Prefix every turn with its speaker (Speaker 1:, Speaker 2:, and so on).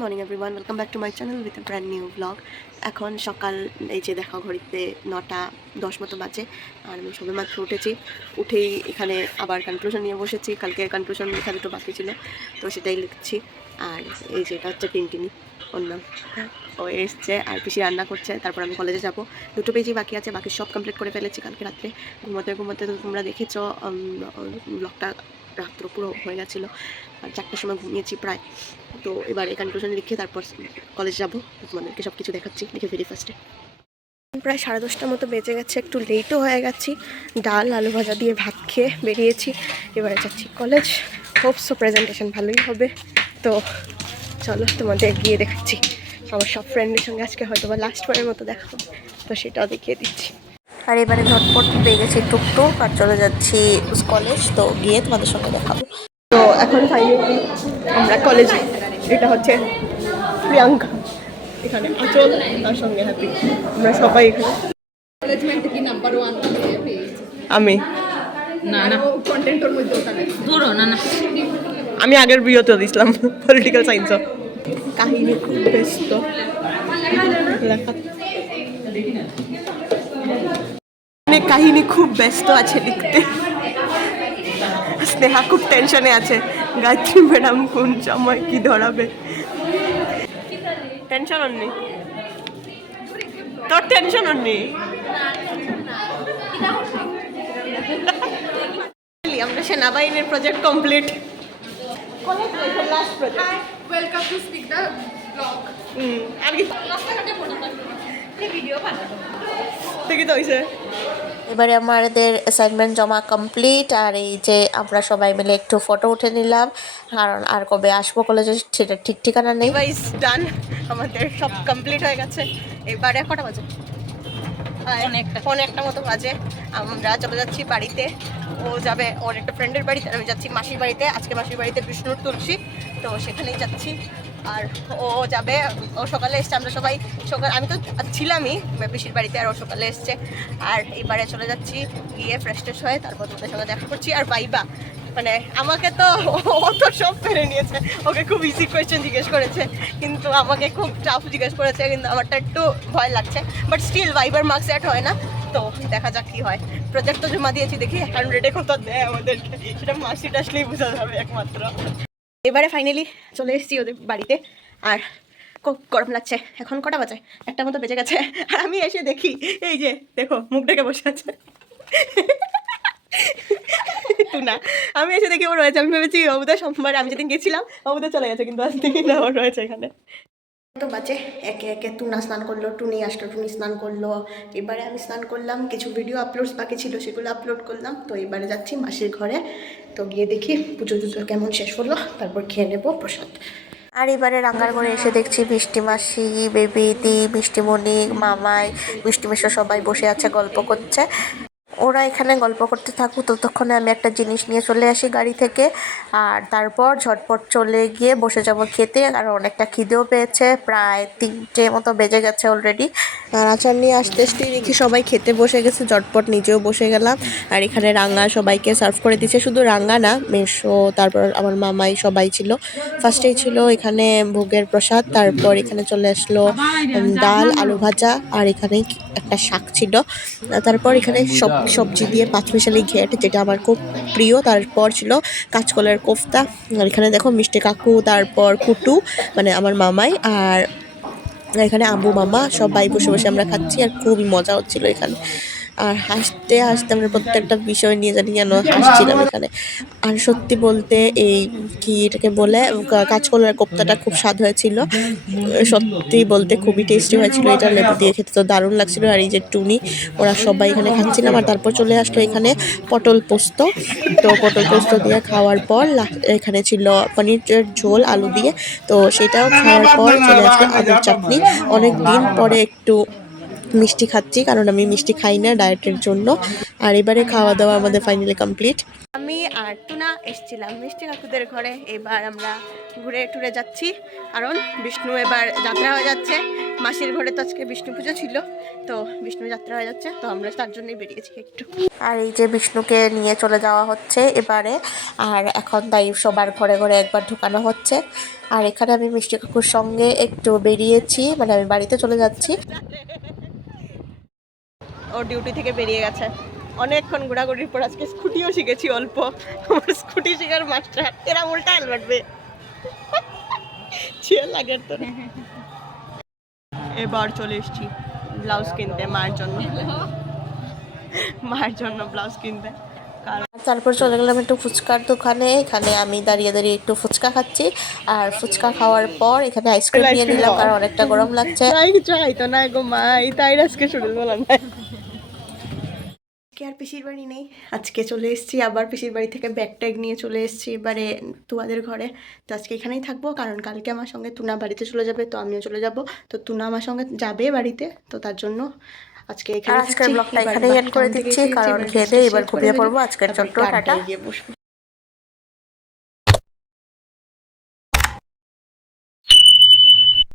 Speaker 1: Morning everyone welcome back to my channel with brand new blog এখন সকাল, এই যে দেখা ঘড়িতে নটা, দশ মতো বাজে, আর আমি সবে মাত্র উঠেছি। উঠেই এখানে আবার কনক্লুশন নিয়ে বসেছি। কালকে কনক্লুশন লেখা দুটো বাকি ছিল, তো সেটাই লিখছি। আর এই যে এটা হচ্ছে টিনটিনি ওর নাম। ও এসছে, আর পিসি রান্না করছে, তারপর আমি কলেজে যাব। দুটো পেজই বাকি আছে, বাকি সব কমপ্লিট করে ফেলেছি কালকে রাত্রে। ঘুমোতে ঘুমোতে তো তোমরা দেখেছ ব্লগটা রাত্র পুরো হয়ে গেছিল। চারটার সময় ঘুমিয়েছি প্রায়। তো এবার এই কনক্লুশন লিখে তারপর কলেজ যাব। তোমাদেরকে সব কিছু দেখাচ্ছি, লিখে ভেরি ফার্স্টে প্রায় সাড়ে দশটার মতো বেজে গেছে, একটু লেটও হয়ে গেছি। ডাল, আলু ভাজা দিয়ে ভাত খেয়ে বেরিয়েছি। এবারে যাচ্ছি কলেজ হোপসো প্রেজেন্টেশন ভালোই হবে। তো চলো তোমাদের গিয়ে দেখাচ্ছি। আমার সব ফ্রেন্ডের সঙ্গে আজকে হয়তো বা লাস্ট বারের মতো দেখা হবে। তো সেটাও দেখিয়ে দিচ্ছি। আর এবারে ঝটপট পেয়ে গেছি টুকটুক আর চলে যাচ্ছি কলেজ তো গিয়ে তোমাদের সঙ্গে দেখাবো। তো এখন ফাইনালি আমরা কলেজে এটা হচ্ছে প্রিয়াঙ্কা। এখানে আচল তার সঙ্গে হ্যাপি আমরা সবাই এখানে।
Speaker 2: ম্যানেজমেন্ট কি নাম্বার ওয়ান
Speaker 1: আমি।
Speaker 3: না না।
Speaker 2: কন্টেন্টের মধ্যে ওখানে
Speaker 3: দূর না না।
Speaker 1: আমি আগের বিয়েতেও দিছিলাম পলিটিক্যাল সায়েন্সও কাহিনী খুব ব্যস্ত। লেখা। কাহিনী খুব ব্যস্ত আছে লিখতে। স্নেহা খুব টেনশনে আছে। গায়ত্রী ম্যাডাম কোন সময় কি ধরাবে? টেনশন অন্নি তোর টেনশন অন্নি আমরা সেনাবাহিনীর project complete last project
Speaker 2: welcome to speak the blog
Speaker 1: আর কি? দেখি তো হয়েছে
Speaker 4: এবারে আমাদের অ্যাসাইনমেন্ট জমা কমপ্লিট আর এই যে আমরা সবাই মিলে একটু ফটো উঠে নিলাম। কারণ আর কবে আসব কলেজে সেটা ঠিক ঠিকানা নেই।
Speaker 1: ডান আমাদের সব কমপ্লিট হয়ে গেছে। এবারে কটা বাজে?
Speaker 3: একটা।
Speaker 1: মতো বাজে। আমরা চলে যাচ্ছি বাড়িতে। ও যাবে ওর একটা ফ্রেন্ডের বাড়িতে আমি যাচ্ছি মাসির বাড়িতে। আজকে মাসির বাড়িতে বিষ্ণুর তুলসী। তো সেখানেই যাচ্ছি। আর ও যাবে, ও সকালে এসছে, আমরা সবাই সকাল আমি তো ছিলামই পিসির বাড়িতে, আর ও সকালে এসছে। আর এবারে চলে যাচ্ছি, গিয়ে ফ্রেশ ট্রেশ হয়ে তারপর তোমাদের সঙ্গে দেখা করছি। আর বাইবা মানে আমাকে তো ও তো সব ফেলে নিয়েছে। ওকে খুব ইজি কোয়েশ্চেন জিজ্ঞেস করেছে, কিন্তু আমাকে খুব টাফ জিজ্ঞেস করেছে, কিন্তু আমারটা একটু ভয় লাগছে। বাট স্টিল ভাইবার মার্কস অ্যাড হয় না, তো দেখা যাক কি হয়। প্রজেক্ট তো জমা দিয়েছি দেখি হান্ড্রেডে কত দেয় আমাদেরকে। সেটা মার্কশিট আসলেই বোঝা যাবে একমাত্র। এবারে ফাইনালি চলে এসেছি ওদের বাড়িতে। আর গরম লাগছে। এখন কটা বাজে? একটা মতো বেজে গেছে। আর আমি এসে দেখি, এই যে, দেখো, মুখ ডেকে বসে আছে। না আমি এসে দেখি ও রয়েছে। আমি ভেবেছি অবুদা সোমবার, আমি যেদিন গেছিলাম অবুদা চলে গেছে, কিন্তু আজ দেখি না, ও রয়েছে এখানে। তো বাজে। একে একে টুনা স্নান করল, টুনি আসলো, টুনি স্নান করল। এবারে আমি স্নান করলাম, কিছু ভিডিও আপলোডস বাকি ছিল, সেগুলো আপলোড করলাম। তো এবারে যাচ্ছি মাসির ঘরে। তো গিয়ে দেখি পুজো টুজো কেমন শেষ হলো, তারপর খেয়ে নেব প্রসাদ।
Speaker 4: আর এবারে রাঙ্গার করে এসে দেখছি বৃষ্টি মাসি, বেবি, দি, মিষ্টিমণি, মামাই, মিষ্টি মিশ্র সবাই বসে আছে, গল্প করছে। ওরা এখানে গল্প করতে থাকুক, ততক্ষণে আমি একটা জিনিস নিয়ে চলে আসি গাড়ি থেকে। আর তারপর ঝটপট চলে গিয়ে বসে যাব খেতে। আর অনেকটা খিদেও পেয়েছে, প্রায় তিনটে মতো বেজে গেছে অলরেডি
Speaker 1: আর আচার নিয়ে আসতে আসতেই দেখি সবাই খেতে বসে গেছে চটপট নিজেও বসে গেলাম। আর এখানে রাঙ্গা সবাইকে সার্ভ করে দিচ্ছে শুধু রাঙ্গা না, মেশো, তারপর আমার মামাই সবাই ছিল। ফার্স্টেই ছিল এখানে ভোগের প্রসাদ, তারপর এখানে চলে আসলো ডাল, আলু ভাজা, আর এখানে একটা শাক ছিল। তারপর এখানে সব সবজি দিয়ে পাঁচমিশালি ঘেট, যেটা আমার খুব প্রিয়। তারপর ছিল কাঁচকলার কোফতা। আর এখানে দেখো মিষ্টি কাকু, তারপর কুটু মানে আমার মামাই আর এখানে আম্বু মামা সবাই বসে বসে আমরা খাচ্ছি আর খুবই মজা হচ্ছিল এখানে। আর হাসতে হাসতে আমরা প্রত্যেকটা বিষয় নিয়ে জানি যেন হাসছিলাম এখানে। আর সত্যি বলতে এই কি এটাকে বলে কাঁচকলার কোপ্তাটা খুব স্বাদ হয়েছিল। সত্যি বলতে খুবই টেস্টি হয়েছিল এটা, লেবু দিয়ে খেতে তো দারুণ লাগছিল। আর এই যে টুনি, ওরা সবাই এখানে খাচ্ছিলাম। আর তারপর চলে আসলো এখানে পটল পোস্ত। তো পটল পোস্ত দিয়ে খাওয়ার পর এখানে ছিল পনিরের ঝোল, আলু দিয়ে। তো সেটাও খাওয়ার পর চলে আসলো আলুর চাটনি। অনেক দিন পরে একটু মিষ্টি খাচ্ছি কারণ আমি মিষ্টি খাই না ডায়েটের জন্য। আর এবারে খাওয়া দাওয়া আমাদের ফাইনালি কমপ্লিট আমি আর টুনা এসেছিলাম মিষ্টি কাকুদের ঘরে। এবার আমরা ঘুরে টুরে যাচ্ছি কারণ বিষ্ণু এবার যাত্রা হয়ে যাচ্ছে। মাসির ঘরে তো আজকে বিষ্ণু পুজো ছিল তো বিষ্ণু যাত্রা হয়ে যাচ্ছে তো আমরা তার জন্যই বেরিয়েছি একটু।
Speaker 4: আর এই যে বিষ্ণুকে নিয়ে চলে যাওয়া হচ্ছে এবারে আর এখন তাই সবার ঘরে ঘরে একবার ঢুকানো হচ্ছে। আর এখানে আমি মিষ্টি কাকুর সঙ্গে একটু বেরিয়েছি মানে আমি বাড়িতে চলে যাচ্ছি।
Speaker 1: ও ডিউটি থেকে বেরিয়ে গেছে। অনেকক্ষণ ঘোরাঘুরির পর আজকে স্কুটিও শিখেছি অল্প। আমার স্কুটি শেখার মাস্টার। এরা উল্টা হেলমেট বে। ছিয়া লাগে তো এবার চলে এসেছি ব্লাউজ কিনতে মার জন্য। মার জন্য ব্লাউজ কিনতে।
Speaker 4: তারপর চলে গেলাম একটু ফুচকার দোকানে। এখানে আমি দাঁড়িয়ে দাঁড়িয়ে একটু ফুচকা খাচ্ছি। আর ফুচকা খাওয়ার পর এখানে আইসক্রিম নিয়ে নিলাম কারণ অনেকটা গরম লাগছে।
Speaker 1: তাই তো না গো মাই তাই আজকে শুরু বললাম না আজকে আর পিসির বাড়ি নেই। আজকে চলে এসেছি আবার পিসির বাড়ি থেকে ব্যাগ ট্যাগ নিয়ে চলে এসেছি এবারে তুয়াদের ঘরে। তো আজকে এখানেই থাকব কারণ কালকে আমার সঙ্গে তুনা বাড়িতে চলে যাবে তো আমিও চলে যাব। তো তুনা আমার সঙ্গে যাবে বাড়িতে তো তার জন্য আজকে এখানে
Speaker 4: আজকের ব্লগটা এখানেই এন্ড করে দিচ্ছি কারণ খেয়ে এবার ঘুমিয়ে পড়ব। আজকের জন্য টাটা